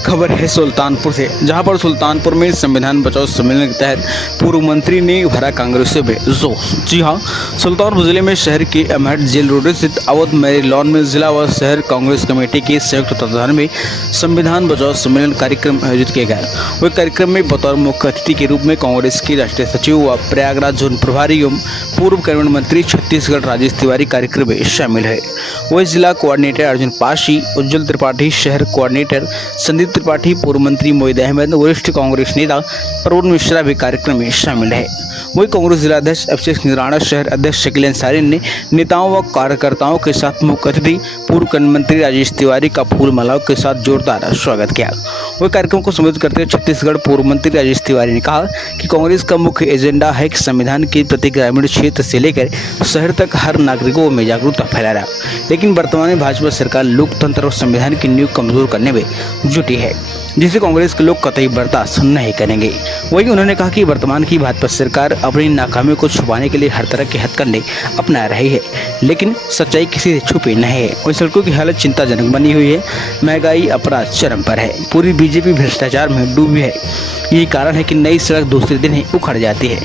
खबर है सुल्तानपुर से, जहां पर सुल्तानपुर में संविधान बचाओ सम्मेलन के तहत पूर्व मंत्री ने भरा कांग्रेसियों में जोश। जी हां, सुल्तानपुर जिले में शहर के अमहट जेल रोड स्थित अवध मैरी लॉन में जिला व शहर कांग्रेस कमेटी के संयुक्त तत्वाधान में संविधान बचाओ सम्मेलन कार्यक्रम आयोजित किया गया। वह कार्यक्रम में बतौर मुख्य अतिथि के रूप में कांग्रेस की राष्ट्रीय सचिव व प्रयागराज जोन प्रभारी एवं पूर्व कैबिनेट मंत्री छत्तीसगढ़ राजेश तिवारी कार्यक्रम में शामिल है। वह जिला कोऑर्डिनेटर अर्जुन पाशी, उज्जवल त्रिपाठी, शहर कोऑर्डिनेटर संदीप त्रिपाठी, पूर्व मंत्री मोहित अहमद, वरिष्ठ कांग्रेस नेता प्रवीण मिश्रा भी कार्यक्रम में शामिल है। वही कांग्रेस जिलाध्यक्ष अभिषेक निराणा, शहर अध्यक्ष शकील अंसारी ने नेताओं व कार्यकर्ताओं के साथ मुख्य अतिथि पूर्व कैबिनेट मंत्री राजेश तिवारी का फूल मालाओं के साथ जोरदार स्वागत किया। वही कार्यक्रम को संबोधित करते हुए छत्तीसगढ़ पूर्व मंत्री राजेश तिवारी ने कहा कि कांग्रेस का मुख्य एजेंडा है कि संविधान के प्रति ग्रामीण क्षेत्र से लेकर शहर तक हर नागरिकों में जागरूकता फैलाना। लेकिन वर्तमान में भाजपा सरकार लोकतंत्र और संविधान की नींव कमजोर करने में जुटी है, जिसे कांग्रेस के लोग कतई बर्दाश्त नहीं करेंगे। वहीं उन्होंने कहा कि वर्तमान की भाजपा सरकार अपनी नाकामियों को छुपाने के लिए हर तरह के हथकंडे अपना रही है, लेकिन सच्चाई किसी से छुपी नहीं है। वहीं सड़कों की हालत चिंताजनक बनी हुई है, महंगाई, अपराध चरम पर है, पूरी बीजेपी भ्रष्टाचार में डूबी है। यही कारण है कि नई सड़क दूसरे दिन ही उखड़ जाती है।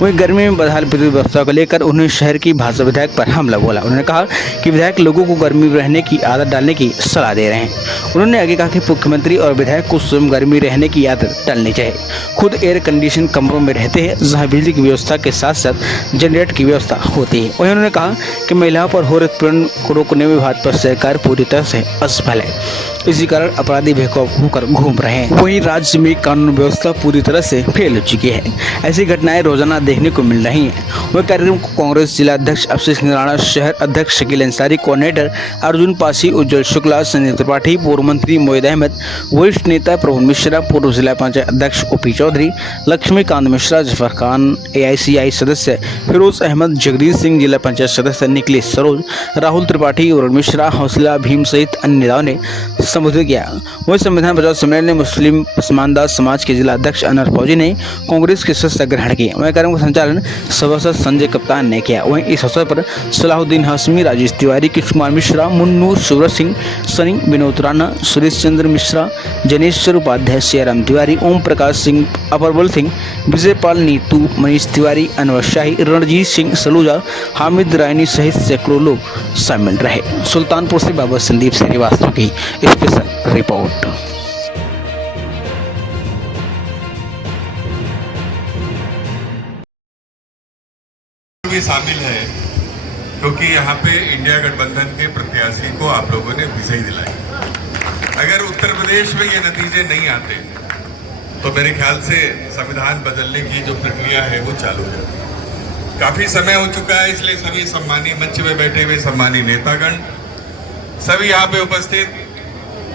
वहीं गर्मी में बदहाल विद्युत व्यवस्था को लेकर उन्होंने शहर की भाजपा विधायक पर हमला बोला। उन्होंने कहा कि विधायक लोगों को गर्मी में रहने की आदत डालने की सलाह दे रहे हैं। उन्होंने आगे कहा कि मुख्यमंत्री और विधायक को स्वयं गर्मी रहने की आदत डालनी चाहिए। खुद एयर कंडीशन कमरों में रहते हैं, जहां बिजली की व्यवस्था के साथ साथ जनरेटर की व्यवस्था होती है। वहीं उन्होंने कहा कि महिलाओं पर हो रहे उत्पीड़न को रोकने में भाजपा सरकार पूरी तरह से असफल है। इसी कारण अपराधी बेखौफ होकर घूम रहे हैं। वहीं राज्य में कानून व्यवस्था पूरी तरह से फेल हो चुकी है। ऐसी घटनाएं रोजाना देखने को मिल रही हैं। वह कार्यक्रम को कांग्रेस जिला अध्यक्ष अभिषेक निराणा, शहर अध्यक्ष शकील अंसारी, कोऑर्डिनेटर अर्जुन पासी, उज्जवल शुक्ला, संदीप त्रिपाठी, पूर्व मंत्री मोहित अहमद, वरिष्ठ नेता प्रवीण मिश्रा, पूर्व जिला पंचायत अध्यक्ष ओपी चौधरी, लक्ष्मीकांत मिश्रा, जफर खान, AICI सदस्य फिरोज अहमद, जगदीश सिंह, जिला पंचायत सदस्य निखिलेश सरोज, राहुल त्रिपाठी, वरुण मिश्रा, हौसला भीम सहित अन्य नेताओं ने संबोधित किया। वही संविधान बचाओ सम्मेलन में मुस्लिम पसमानदा समाज के जिला अध्यक्ष अनवर फौजी ने कांग्रेस के सदस्य ग्रहण किए। वही कार्यक्रम का संचालन सभासद संजय कप्तान ने किया। वहीं इस अवसर पर सलाहुद्दीन हाशमी, राजेश तिवारी, कृष्ण कुमार मिश्रा, मुन्नू, शिवराज सिंह, सनी, विनोद राणा, सुरेश चंद्र मिश्रा, जनेश्वर उपाध्याय, सियाराम तिवारी, ओम प्रकाश सिंह, अपरबल सिंह, विजयपाल नीतू, मनीष तिवारी, अनवर शाही, रणजीत सिंह सलूजा, हामिद रायनी सहित सैकड़ों लोग शामिल रहे। सुल्तानपुर से बाबा संदीप श्रीवास्तव की स्पेशल रिपोर्ट। भी शामिल है क्योंकि यहाँ पे इंडिया गठबंधन के प्रत्याशी को आप लोगों ने विजयी दिलाई। अगर उत्तर प्रदेश में ये नतीजे नहीं आते तो मेरे ख्याल से संविधान बदलने की जो प्रक्रिया है वो चालू है। काफी समय हो चुका है, इसलिए सभी सम्मानीय मंच में बैठे हुए सम्मानीय नेतागण, सभी यहाँ पे उपस्थित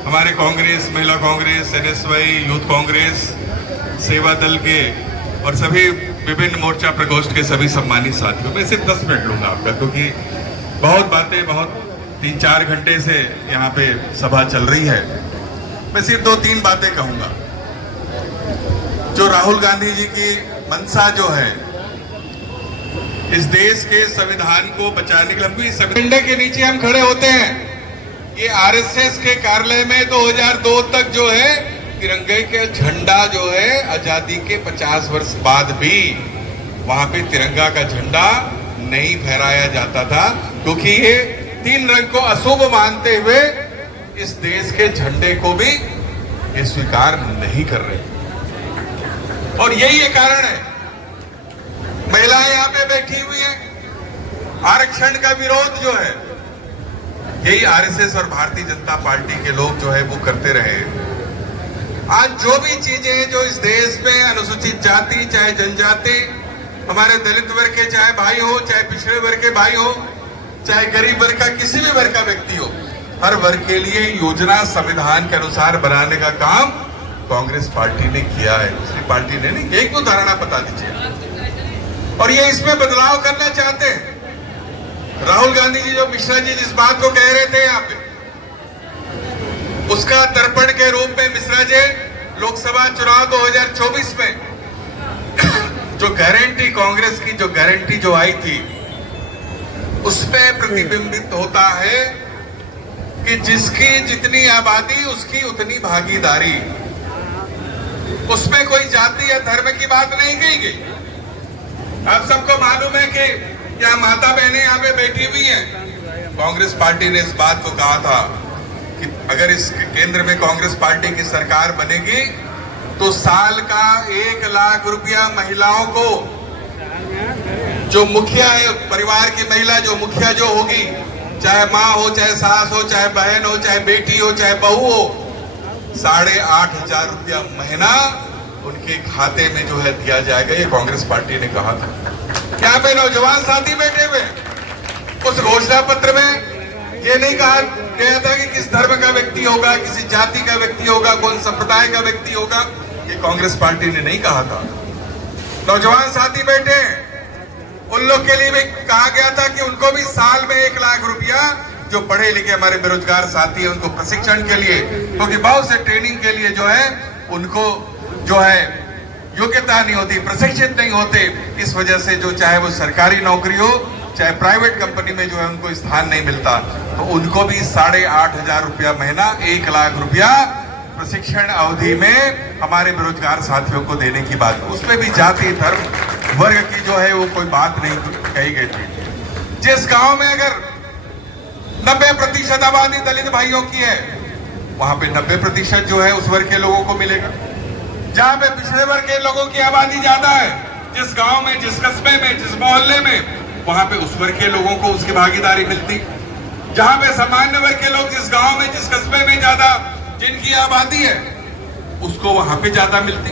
हमारे कांग्रेस, महिला कांग्रेस, NSY, यूथ कांग्रेस, सेवा दल के और सभी विभिन्न मोर्चा प्रकोष्ठ के सभी सम्मानित साथियों, मैं सिर्फ 10 मिनट लूंगा आपका, क्योंकि बहुत बातें, बहुत 3-4 घंटे से यहाँ पे सभा चल रही है। मैं सिर्फ 2-3 बातें कहूंगा। जो राहुल गांधी जी की मंशा जो है इस देश के संविधान को बचाने के लिए, इस झंडे के नीचे हम खड़े होते हैं। ये RSS के कार्यालय में 2002 तक जो है तिरंगे के झंडा जो है आजादी के 50 वर्ष बाद भी वहां पे तिरंगा का झंडा नहीं फहराया जाता था, क्योंकि ये 3 रंग को अशुभ मानते हुए इस देश के झंडे को भी ये स्वीकार नहीं कर रहे। और यही ये कारण है, महिलाएं यहाँ पे बैठी हुई हैं। आरक्षण का विरोध जो है यही RSS और भारतीय जनता पार्टी के लोग जो है वो करते रहे। आज जो भी चीजें हैं जो इस देश में अनुसूचित जाति, चाहे जनजाति, हमारे दलित वर्ग के चाहे भाई हो, चाहे पिछड़े वर्ग के भाई हो, चाहे गरीब वर्ग का किसी भी वर्ग का व्यक्ति हो, हर वर्ग के लिए योजना संविधान के अनुसार बनाने का काम कांग्रेस पार्टी ने किया है, दूसरी पार्टी ने नहीं। एक उदाहरण बता दीजिए। और ये इसमें बदलाव करना चाहते हैं। राहुल गांधी जी, जो मिश्रा जी जिस बात को कह रहे थे यहाँ पे, उसका तर्पण के रूप में मिश्रा जी लोकसभा चुनाव 2024 में जो गारंटी, कांग्रेस की जो गारंटी जो आई थी, उसमें प्रतिबिंबित होता है कि जिसकी जितनी आबादी उसकी उतनी भागीदारी, उसमें कोई जाति या धर्म की बात नहीं कही गई। आप सबको मालूम है कि यहाँ माता बहनें यहाँ पे बैठी हुई हैं। कांग्रेस पार्टी ने इस बात को कहा था कि अगर इस केंद्र में कांग्रेस पार्टी की सरकार बनेगी तो साल का 1 लाख रुपया महिलाओं को, जो मुखिया है परिवार की महिला, जो मुखिया जो होगी, चाहे माँ हो, चाहे सास हो, चाहे बहन हो, चाहे बेटी हो, चाहे बहू हो, 8,500 रुपया महीना उनके खाते में जो है दिया जाएगा। ये कांग्रेस पार्टी ने कहा था। यहाँ पे नौजवान साथी बैठे हुए, उस घोषणा पत्र में ये नहीं कहा गया था कि किस धर्म का व्यक्ति होगा, किसी जाति का व्यक्ति होगा, कौन संप्रदाय का व्यक्ति होगा। ये कांग्रेस पार्टी ने नहीं कहा था। नौजवान साथी बैठे हैं, उन लोग के लिए भी कहा गया था कि उनको भी साल में 1 लाख रुपया, जो पढ़े लिखे हमारे बेरोजगार साथी हैं उनको प्रशिक्षण के लिए, क्योंकि बहुत से ट्रेनिंग के लिए जो है उनको जो है योग्यता नहीं होती, प्रशिक्षित नहीं होते। इस वजह से जो चाहे वो सरकारी नौकरी हो चाहे प्राइवेट कंपनी में जो है उनको स्थान नहीं मिलता, तो उनको भी 8,500 रुपया महीना, 1 लाख रुपया प्रशिक्षण अवधि में हमारे बेरोजगार साथियों को देने की बात। उसमें भी जाति धर्म वर्ग की जो है वो कोई बात नहीं कही गई थी। जिस गांव में अगर 90% आबादी दलित भाइयों की है, वहां पे 90% जो है उस वर्ग के लोगों को मिलेगा। जहां पे पिछड़े वर्ग के लोगों की आबादी ज्यादा है, जिस गांव में, जिस कस्बे में, जिस मोहल्ले में, वहां पे उस वर्ग के लोगों को उसकी भागीदारी मिलती। जहां पे सामान्य वर्ग के लोग जिस गांव में, जिस कस्बे में ज्यादा जिनकी आबादी है, उसको वहां पे ज्यादा मिलती।